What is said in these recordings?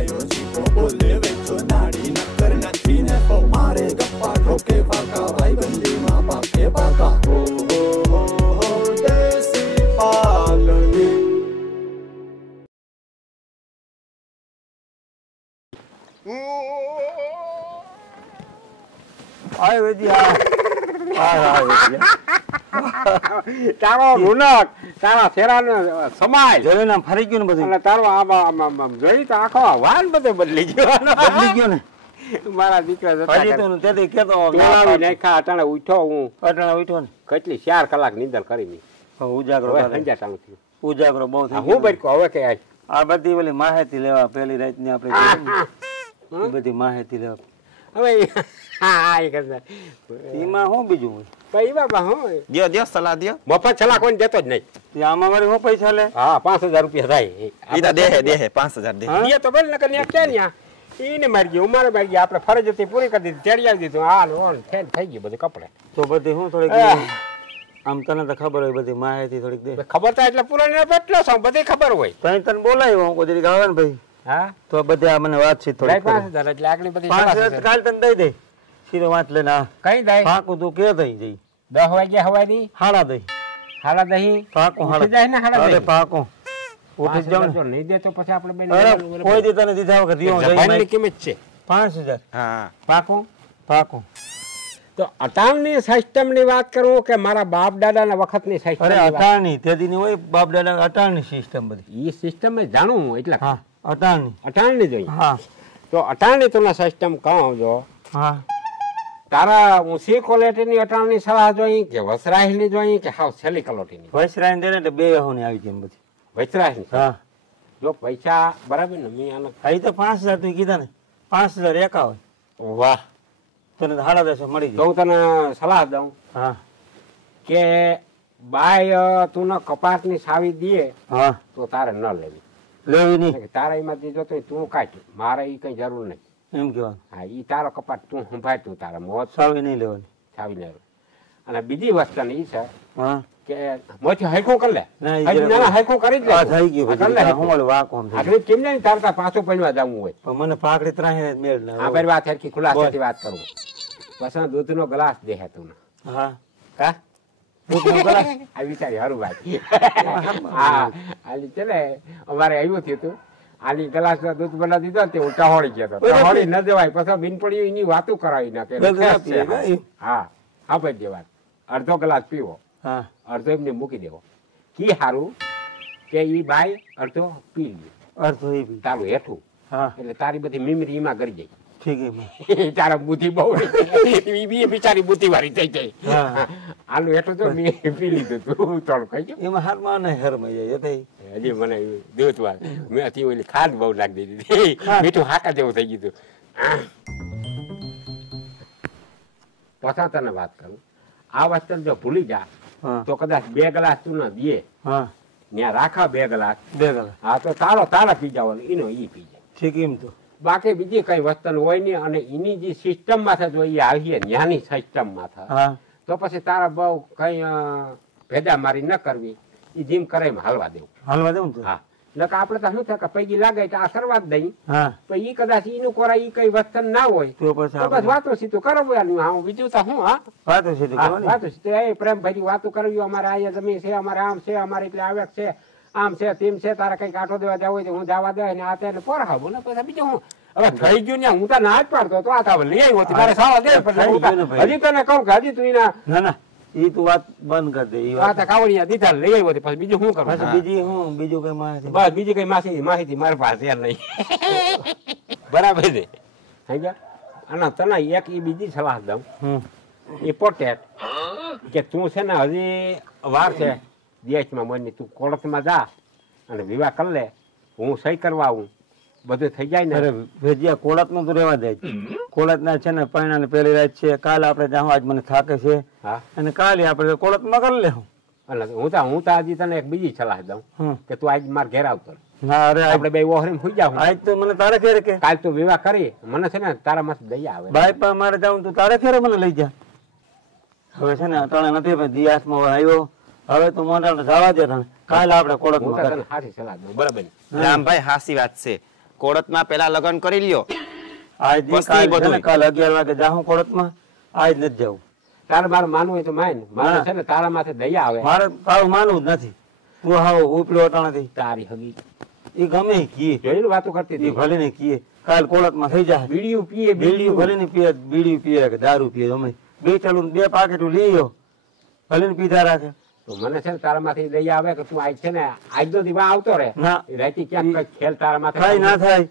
ભાઈઓ જીવો બોલે વેચો નાડી નકર નથી ને તો મારે ગપ્પા ઠોકે પાકા ભાઈ બંદીમાં પાકે પાકા હો હો હો દેશી પાલડી આય વેદિયા તારો લુનક તારા ચહેરાનો સમાજ જોઈને ફરી ગયું ને બધું અને તારો આમ જોઈ તો આખો વાન બધો બદલી ગયો ને મારા દીકરા હજી તો તેથી કેતો નાખા અટાણે ઉઠ્યો હું અટાણા ઉઠ્યો ને કેટલી 4 કલાક નિંદર કરી ઉજાગરો ઉજાગરો બહુ થઈ હું બરકો હવે કે આ બધી ઓલી માહિતી લેવા પેલી રાતની આપણે બધી માહિતી લેવા હવે હા એ કરતા એમાં શું બીજું હોય ભાઈ બાબા હું દિયો સલાહ દિયો મફત સલાહ કોઈ દેતો જ નહીં આમાં મારે શું પૈસા લે હા 5000 રૂપિયા થાય ઈતા દેહે 5000 દે દિયો તો બોલ નકર ને ક્યાં ન્યા ઈને મારી ગયો મારે મારી ગયો આપણે ફરજ હતી પૂરી કરી દીધી તેડી આવી દીધું હાલ ઓન ફેલ થઈ ગયું બધું કપડે તો બધી હું થોડીક આમ તને તો ખબર હોય બધી માહિતી થોડીક દે ખબર તો એટલે પૂરો ને બેઠલો છો બધી ખબર હોય તને બોલાવ્યો હું કોઈ આવે ને ભાઈ હા તો બધે મને વાતચીત થોડી 5000 એટલે આગલી બધી 5000 કાલ તને દઈ દે સીધો વાત લેને કઈ દઈ પાકું તું કે દઈ જઈ 10 વાગ્યા હવાની હાડા દઈ હાડા દહીં પાકું હાડા જાય ને હાડા અરે પાકું ઉઠી જાવ જો નહીં દે તો પછી આપણે બેન કોઈ દી તને દીધા વગર રીઓ જઈ ભાઈની કિંમત છે 5000 હા પાકું પાકું તો અટાણની સિસ્ટમની વાત કરું કે મારા બાપ દાદાના વખતની સિસ્ટમ અરે અટાણની તેદીની હોય બાપ દાદા અટાણની સિસ્ટમ બધી ઈ સિસ્ટમ મે જાણું એટલે હા અટાણની જોઈ હા તો અટાણની તુના સિસ્ટમ કહું જો હા તારા ઊંચી ક્વોલિટીની અટાણની સલાહ જોઈ કે વસરાહીની જોઈ કે હાવ છેલ્લી ક્વોલિટીની વસરાઈને દે ને તો બે હોની આવી જેમ બધી વસરાહી હા જો પૈસા બરાબર ને મી આને અહીં તો 5000 તું કીધા ને 5000 એકા હોય વાહ તને 10.5 મળી તો હું તને સલાહ દઉં હા કે બાય તું કપાટની સાવી દે હા તો તારે ન લેવી લેવી નહીં તારા એમાંથી જોતો તું કાઢ મારે ઈ કઈ જરૂર નહીં એમ કહેવાનું હા ઈ તારો કપાટ તું સંભાળ તું તારા મોત સાવી નહીં લેવાની સાવી લે અને બીજી વસ્તુ ઈ છે હા કે મોથી હાઈકો કરી લે ના ના હાઈકો કરી જ લે થઈ ગયું પછી હું ઓલું વાક આમ થઈ આગળ કેમ નહીં તારતા પાછું પણવા જવું હોય પણ મને પાકડી ત્રાહે મેળ ના આ વાત હરખી ખુલાસાથી વાત કરું બસ દૂધનો ગ્લાસ દેહે તું હા હા દૂધનો ગ્લાસ આ વિચારી હારું વાત હા આલી ચલે અમારે આવ્યું થયું તું આલી ગ્લાસ દૂધ બના દીધો તે હું ટહોળી ગયો હતો ટહોળી ન દેવાય પછી બિન પડ્યું એની વાતો કરાવી નાખે હા હા ભાઈ દેવા અડધો ગ્લાસ પીવો હા અડધો એમને મૂકી દેવો કી સારું કે ઈ બાય અડધો પી લે અર્થ એ બી તારું હેઠું હા એટલે તારી બધી મેમરી એમાં કરી જાય ઠીક તારા બુદ્ધિ બહુ બિચારી બુદ્ધિ વાળી થઈ જાય આલુ હેઠું તો મેં પી લીધું તું થોડું ખાઈ ગયું એમાં હારમાં નહીં હરમાઈ જાય હજી મને દૂધ વાત મેં હતી ઓલી ખાંડ બહુ નાખી દીધી મીઠું હાકા જેવું થઈ ગયું પાછા તને વાત કરું આ વસ્તુ જો ભૂલી જા તો કદાચ 2 ગ્લાસ તું ના દે હા ત્યાં રાખા 2 ગ્લાસ 2 ગ્લાસ હા તો તારા પી જવાનું એનો ઈ પી જાય ઠીક એમ તો બાકી બીજી કઈ વસ્તુ હોય નહીં અને એની જે સિસ્ટમ માં જો એ આવીએ ન્યાની સિસ્ટમ માં હા તો પછી તારા બહુ કઈ ભેદા મારી ન કરવી એ જીમ કરે હાલવા દેવું હાલવા દેવું તો હા નકર આપણે તો શું થાય કે પૈકી લાગે તો આ કરવા જ દઈ હા તો ઈ કદાચ ઈનું કોરા ઈ કઈ વસ્તુ ના હોય તો પછી તો બસ વાતો સીધું કરવું હા બીજું તો હું હા વાતો સીધું કરવાની વાતો સીધું એ પ્રેમ ભાઈ વાતો કરવી અમારે અહીંયા જમીન છે અમારે આમ છે અમારે એટલે આવે છે આમ છે તેમ છે તારે કઈ કાંઠો દેવા જવું હોય તો હું જવા દે ને આ તેને પોરાવું ને પછી બીજું હું હવે થઈ ગયું ને હું તો ના જ પાડતો તો આ તો લઈ આવ્યો મારે સાવા દે હજી તને કહું કે હજી તું એના ના ના ઈ તું વાત બંધ કરી દે ઈ વાત કાવડિયા દીધા લઈ આવ્યો પછી બીજું શું કરું પછી બીજી હું બીજું કઈ માહિતી બસ બીજી કઈ માહિતી મારી પાસે નહીં બરાબર છે થઈ ગયા અને તને એક ઈ બીજી સલાહ દઉં ઇમ્પોર્ટેન્ટ કે તું છે ને હજી વાર છે દેશમાં મની તું કોર્ટમાં જા અને વિવાહ કરી લે હું સહી કરવા આવું બધું થઈ જાય ને અરે ભેજિયા કોળત નું તો રેવા દે કોળત ના છે ને પૈણા ને પેલી રાત છે કાલે આપણે જાઉં આજ મને થાકે છે હા અને કાલે આપણે કોળત માં કરી લેવું હું તો હજી તને એક બીજી સલાહ દઉં કે તું આજ માર ઘેર આવતો હા અરે આપણે બે ઓહરી સુઈ જાવ આજ તો મને તારે ખેરે કે કાલ તું વિવાહ કરી મને છે ને તારા મસ્ત દયા આવે બાઈ પા મારે જાઉં તું તારે ખેરે મને લઈ જા હવે છે ને અટાણે નથી ભાઈ દિયાસમાં આવ્યો હવે તું મોટા જવા દે કાલે આપણે કોળત માં સાચી સલાહ દઉં બરાબર રામભાઈ હાસી વાત છે કોળતમાં પેલા લગ્ન કરી લ્યો. આજ દી વસ્તી કાલ છે ને બધુંય. કાલ 11 વાગે જાહું કોળતમાં. આજ નથી જવું. તારે મારે માનવું હોય તો માન. મારે છે ને તારા માથે દયા આવે. મારે તારું માનવું જ નથી. તું હાવ ઉપલો અટાણાથી તારી હગી એ ગમે ઈ કીએ જોઈને વાતો કરતી એ હતી. ભલે ને કીએ કાલ કોળતમાં થઈ જાય. બીડીયું પીએ બીડીયું ભલે ને પીએ, બીડીયું પીએ કે દારૂ પીએ ગમે. બે ચાલુ 2 પાકેટું લઈ આવ્યો ભલે ને પીધા રાખે. તો મને છે ને તારા માથે દયા આવે કે તું આજ છે ને આજ નો દીવા આવતો રહે. ના રાતી ક્યાંક કઈક ખેલ તારા માથે કઈ ના થાય.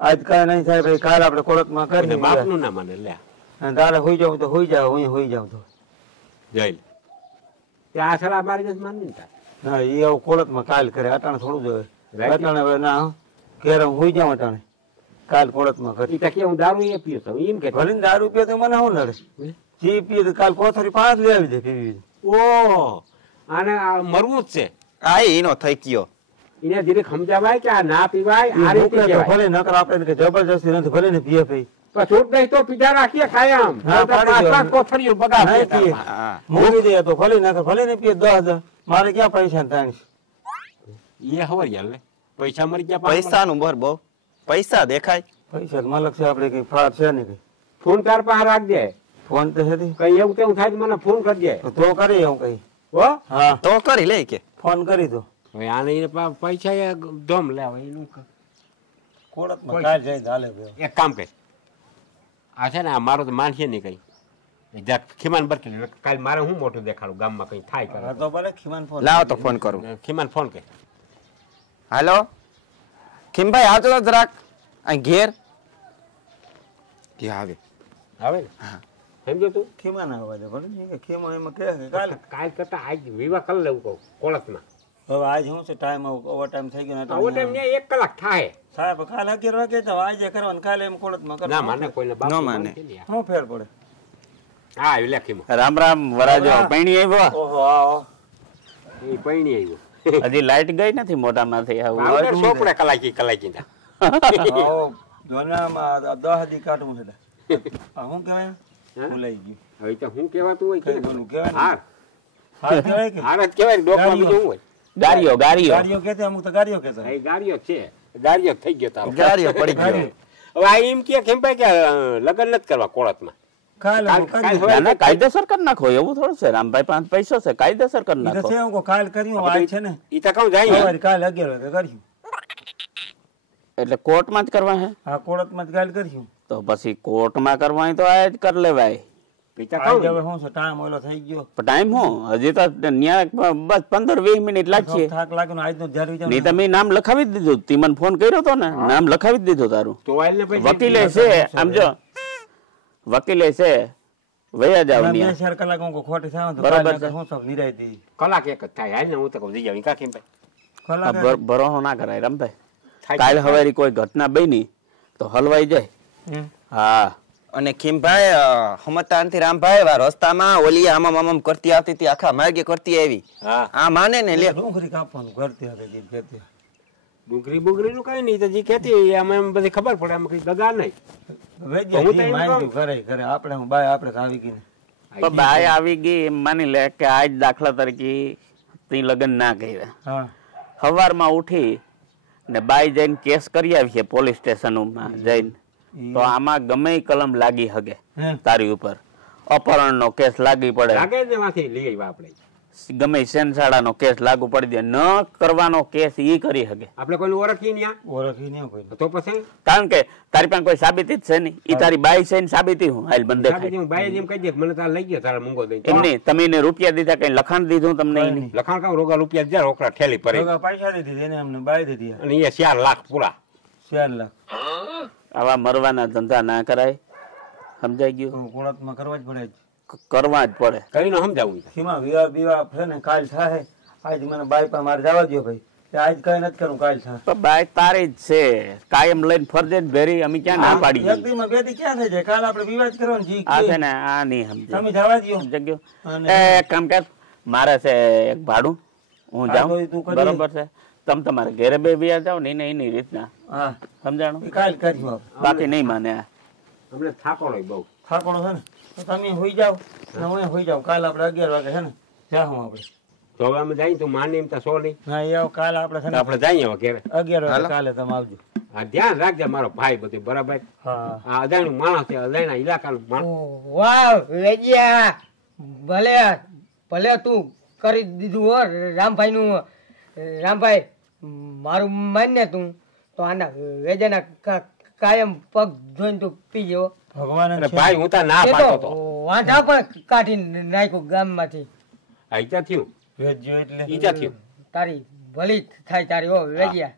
આજ કઈ નહીં થાય ભાઈ. કાલ આપણે કોળતમાં કરી બાપ નું ના મને લે અને તારે હોઈ જાવ તો હોઈ જાવ, હું હોઈ જાવ તો જઈ ત્યાં આ સલાહ મારી નથી માનવી ને તારે. ના એ આવું કોળતમાં કાલ કરે. અટાણે થોડું જોવે. Right. અટાણે હવે ના ઘેર હું હોઈ જાઉં અટાણે કાલ કોળતમાં કરી. ઈ તો કે હું દારૂ એ પીયો છું એમ કે ભલે ને દારૂ પીએ તો મને શું નડે. જે પીએ તો કાલ કોથળી 5 લઈ આવી દે પીવી. ઓ આને આ મરવું જ છે. આ એનો થઈ ગયો. એને ધીરે સમજાવાય કે આ ના પીવાય આ એ રીતે મૂકે તો કહેવાય. ભલે નકર આપણે કે જબરજસ્તી નથી ભલે ને પીએ પી. પણ છૂટ નહીં તો પીધા રાખીએ કાયમ. હા, તો પાડી પાછા દેવાનું. કોથળીઓ બગાડે નહીં પીએ. તારા. હા. મૂકી દે તો ભલે નકર ભલે ને પીએ 10,000. મારે ક્યાં પૈસા થાય. એ ખબર યાર લે પૈસા મરી ગયા પૈસાનું બર બહુ પૈસા દેખાય. પૈસા મલક છે આપણે કઈ ફાટ છે ને કઈ. ફોન તાર પાસે રાખજે. ફોન તો છે તી. કઈ એવું તેવું થાય તો મને ફોન કરજે. તો કરી હું કઈ. હો હા તો કરી લે કે ફોન કરી દો. હવે આને એને પૈસા એ દમ લેવા એનું કોળતમાં કાલ જાય ચાલે ભાઈ. એક કામ કર આ છે ને આ મારો તો માનશે નહીં કઈ જરાક ખીમાન બરકી કાલ મારે હું મોટું દેખાડું ગામમાં કઈ થાય હા કરે તો ભલે ખીમાન ફોન. લાવો તો ફોન કરું. ખીમાન ફોન કર. હાલો ખીમભાઈ આવતો તો જરાક અહીં ઘેર. કે આવે આવે ને સમજો તું ખીમાન આવવા દે ભલે ને. ખીમા એમાં કે કાલ કાલ કરતા આજ વિવાહ કરી લેવું કહું કોળતમાં. હવે આજ શું છે ટાઈમ ઓવર ટાઈમ થઈ ગયો ને આવો ટાઈમ ને 1 કલાક થાય. સાહેબ કાલ 11 વાગે તો આજે કરવાનું કાલે એમ કોળતમાં ના કરવાનું. માને કોઈને બાપ ન માને. શું ફેર પડે. હા આવી લે ખીમો રામ રામ વરાજો પૈણી આવ્યો ઓહો આવો. એ પૈણી આવ્યો હજી લાઈટ ગઈ નથી મોઢામાંથી આવું આવડે સોપડે કલાકી ના આવો જોનામાં 10 દી કાઢવું છે. આ શું કહેવાય ભૂલાઈ ગયું. હવે તો હું કહેવાતું હોય કઈ કે બોલું કહેવાય ને? હાર હાર કહેવાય કે હાર જ કહેવાય ને ડોકમાં બીજું શું હોય. ગાડીઓ ગાડીઓ ગાડીઓ કહેતા અમુક તો ગાડીઓ કહેતા. એ ગાડીઓ છે ગાડીઓ થઈ ગયો તારો. ગાડીઓ પડી ગયો. હવે આ એમ કે ખેમભાઈ કે લગ્ન નથી કરવા કોળતમાં. કાલ કાલ- હું કરી કાલ દઉં. હવે- ના ના કાયદેસર કરી નાખો એવું થોડું છે રામભાઈ પાસે પૈસો છે કાયદેસર કરી ઈ તો નાખો છે હું કહું કાલ કર્યું આજ છે ને ઈ તો કહું જાય સવારે કાલ 11 વાગે કર્યું. એટલે કોર્ટમાં જ કરવા હે આ કોળતમાં જ કાલ કર્યું. તો પછી કોર્ટમાં કરવા હોય તો આ જ કરી લેવાય ઈ તો આજ કહું હવે ને. શું છે ટાઈમ ઓલો થઈ ગયો. પણ ટાઈમ હું હજી તો ન્યા બસ 15-20 મિનિટ લાગશે થાક લાગ્યો ને આજનો જારી જાવ. નહીં તમે નામ લખાવી જ દીધું તી મને ફોન કર્યો તો ને નામ લખાવી જ દીધું તારું તો આઈને પછી વકીલે છે આમ જો વકીલે છે વયા જાવ બે ન્યા 4 કલાક હું કહું ખોટી થાય તો બરાબર કાલ છે. હું સબ નિરાયતી. કલાક એક જ થાય હાલ ને હું તો કહું જઈ જાવ કા ખેમભાઈ કલાક ભરોસો ના કરાય રામભાઈ થાય કાલ હવારી કોઈ ઘટના બની તો હલવાઈ જાય હમ. હા અને ખીમભાઈ હમતા નથી રામભાઈ વા રસ્તામાં ઓલી આમ કરતી આવતી હતી આખા માર્ગે કરતી આવી. હા આ માને ને લે. ડુંગળી કાપવાનું કરતી હતી જીભ કહેતી. ડુંગળી બુગરી નું કઈ નહીં તો જી કહેતી આમ એમ બધી ખબર પડે આમ કઈ દગા નહીં. વેજ્યા હું તો જી એમ માંગ્યું કહું. કરે આપણે હું બાય આપણે તો આવી ગઈ ને. પણ બાય આવી ગઈ એમ માની લે કે આજ દાખલા તરીકે તી લગ્ન ના કર્યા હા સવારમાં ઉઠી ને બાઈ જઈને કેસ કરી આવીએ પોલીસ સ્ટેશનમાં જઈને તો આમાં ગમે ઈ કલમ લાગી હગે હે તારી ઉપર અપહરણ નો કેસ લાગી પડે લાગે ને માંથી લઈ આવ્યા આપણે ગમે સેનસાડા નો કેસ લાગુ પડી દે ન કરવાનો કેસ ઈ કરી હગે આપણે કોઈને ઓળખીએ ને ઓળખી નહીં કોઈ. તો પછી કારણ કે તારી પાસે કોઈ સાબિતી જ છે નહીં ઈ તારી બાઈ છે ને સાબિતી હું હાલ બંધ સાબિતી દેખાય હું બાઈ એમ કહી દે કે મને તાર લઈ ગયો તારા મૂંગો દઈ એમ નહીં તમે એને રૂપિયા દીધા કઈ લખાણ દીધું તમને ઈ નહીં? લખાણ કામ રોગા રૂપિયા જ રોકડા ઠેલી પડી ભેગા પૈસા દીધી એને અમને બાય દીધી અને એ 4 લાખ પૂરા 4 લાખ. આવા મરવાના ધંધા ના કરાય સમજાઈ ગયું તો કોળતમાં કરવા જ પડે. કરવા જ પડે કઈ નો સમજાવું સીમા વિવાહ વિવાહ છે ને કાલ થાય. આજ મને બાય પર મારે જવા દો ભાઈ. તે આજ કઈ નથી કરું કાલ થાય. પણ બાઈ તારી જ છે કાયમ લઈને ફરજે જ ભેરી અમે ક્યાં ના પાડી એક દીમાં બે દી ક્યાં થઈ જાય. કાલ આપણે વિવાહ જ કરવાનો જી આ છે ને આ નહીં સમજે તમે જવા દો. સમજાઈ ગયું અને એ કામ કર મારે છે એક ભાડું હું હા, તો જાઉં ઈ તું કરી. બરોબર છે તમે તમારે ઘેરે બે વ્યા જાઓ ને એની રીતના હા સમજાણું એ કાલ કર્યું આપણે. બાકી નહીં માને આ અમને થાકો હોય બહુ થાકણો છે ને તો તમે હોઈ જાઓ અને હું હોઈ જાઉં. કાલ આપણે 11 વાગે છે ને જાહું આપણે. તો હવે અમે જઈએ તો માને એમ તો સો નહીં હા એ આવો કાલ આપણે છે ને આપણે જઈએ હવે ઘેરે 11 વાગે કાલે તમે આવજો. આ ધ્યાન રાખજે મારો ભાઈ બધું બરાબર. હા આ અજાણ્યું માણસ છે, અજાણ્યા ઇલાકાનું માણસ. વાહ વેજિયા ભલે ભલે તું કરી દીધું હો રામભાઈ નું. રામભાઈ મારું માન્ય તું તો આના વેજાના કાયમ પગ જોઈને તું પીજે હો. ભગવાન અરે ભાઈ હું તો ના એ પાડતો તો હતો. વાંધા પણ કાઢી નાખ્યું ગામમાંથી. આ ઈજા થયું, વેચ્યો એટલે ઈજા થયું. તારી ભલી થાય તારી હો વેજિયા.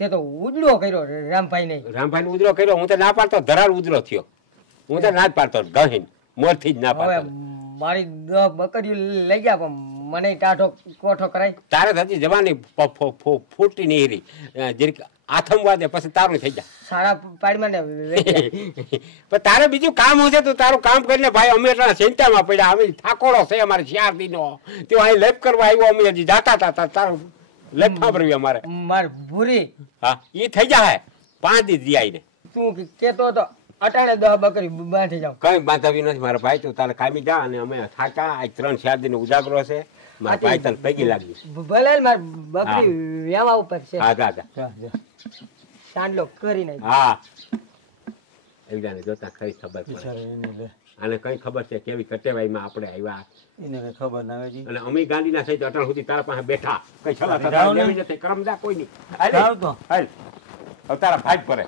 તે તો ઉજળો કર્યો રામભાઈ ને. રામભાઈ ઉજરો કર્યો, હું તો ના પાડતો. ધરાર ઉજરો થયો, હું તો ના જ પાડતો. ગહીન મોરથી જ ના હવે પાડતો. મારી 10 બકરીઓ લઈ ગયા પણ મને ટાઢો કોઠો કરાય. તારે તો હજી જવાની ફૂટી નહીં રહી. જરીક આથમવા દે પછી તારું થઈ જાય. સારા પાડીમાં ને વેજિયા. પણ તારે બીજું કામ હશે તો તારું કામ કરીને ભાઈ અમે એટલા ચિંતામાં પડ્યા. અમે થાકોડો છે અમારે 4 દિનો. તેઓ અહીં લેપ કરવા આવ્યો, અમે હજી જાતા હતા. તારું લેપ સાંભળવી અમારે. માર ભૂરી હા એ થઈ જાય 5 દી જી આવીને. તું કેતો તો અટાણે 10 બકરી બાંધી જાવ. કઈ બાંધાવી નથી મારા ભાઈ. તું તારે કામી જા. અને અમે થાકા આજ 3-4 દિન ઉજાગરો છે. મારા ભાઈ તને પૈકી લાગી. ભલે માર બકરી વ્યાવા ઉપર છે. હા જા જા. જા, જા. સાંડલો કરી નાખ. હા એકજાને જોતા કઈ ખબર પડે. બિચારો એને લે. અને કઈ ખબર છે કેવી કટેવાઈમાં આપણે આવ્યા. એને કઈ ખબર ના આવે જી. અને અમી ગાંધીના સહિત અટણ સુધી તારા પાસે બેઠા. કઈ છલા જાઓ થતા ને. લેવી નથી. કરમદા કોઈ નહીં. જાઓ તો. હાલ હવે તારા ભાઈ જ પડે.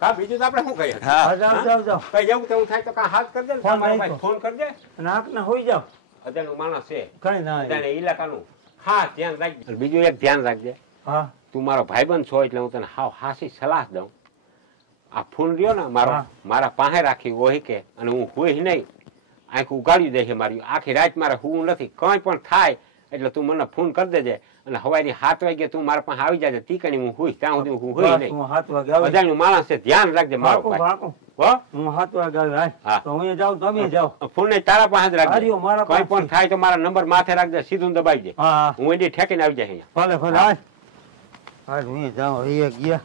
કા બીજું તો આપણે શું કહીએ. હા હા, જાઓ જાઓ જાઓ. કઈ જવું તેવું થાય તો કા હાથ કરજે ને. ફોન મારા નાખો. ભાઈ ફોન કરજે. અને આંખના હોઈ જાઓ. અજાણ્યો માણસ છે, કઈ ના આવે. અજાણ્યા ઇલાકાનું. હા ધ્યાન રાખજે. અને બીજું એક ધ્યાન રાખજે. હા તું મારો ભાઈબંધ છો એટલે હું તને હાવ હાસી સલાહ દઉં. આ ફોન રહ્યો ને મારો, હા. મારા પાસે રાખી હોય કે. અને હું હોય નહીં, આંખ ઉગાડી દે છે મારી. આખી રાત મારે હું નથી. કંઈ પણ થાય એટલે તું મને ફોન કરી દેજે. અને સવારની 7 વાગે તું મારા પાસે આવી જાય. તીકણી હું હુઈશ ત્યાં સુધી હું હોય બસ નહીં. હું 7 વાગે આવું. અજાણ્યું માણસ છે, ધ્યાન રાખજે મારો ભાગો, ભાઈ. ભાગો. હો હું 7 વાગે આવ્યો. હાલ. હા. તો હું જાઉં તમે જાઓ. ફોન ને તારા પાસે જ રાખજે. હાર્યો, મારા કંઈ પાસે. પણ થાય તો મારા નંબર માથે રાખજે, સીધું દબાઈ દે. હા હા હું એની ઠેકીને આવી જાય અહીંયા. ભલે ભલે હાલ. હાલ હું જાઉં. અહીંયા ગયા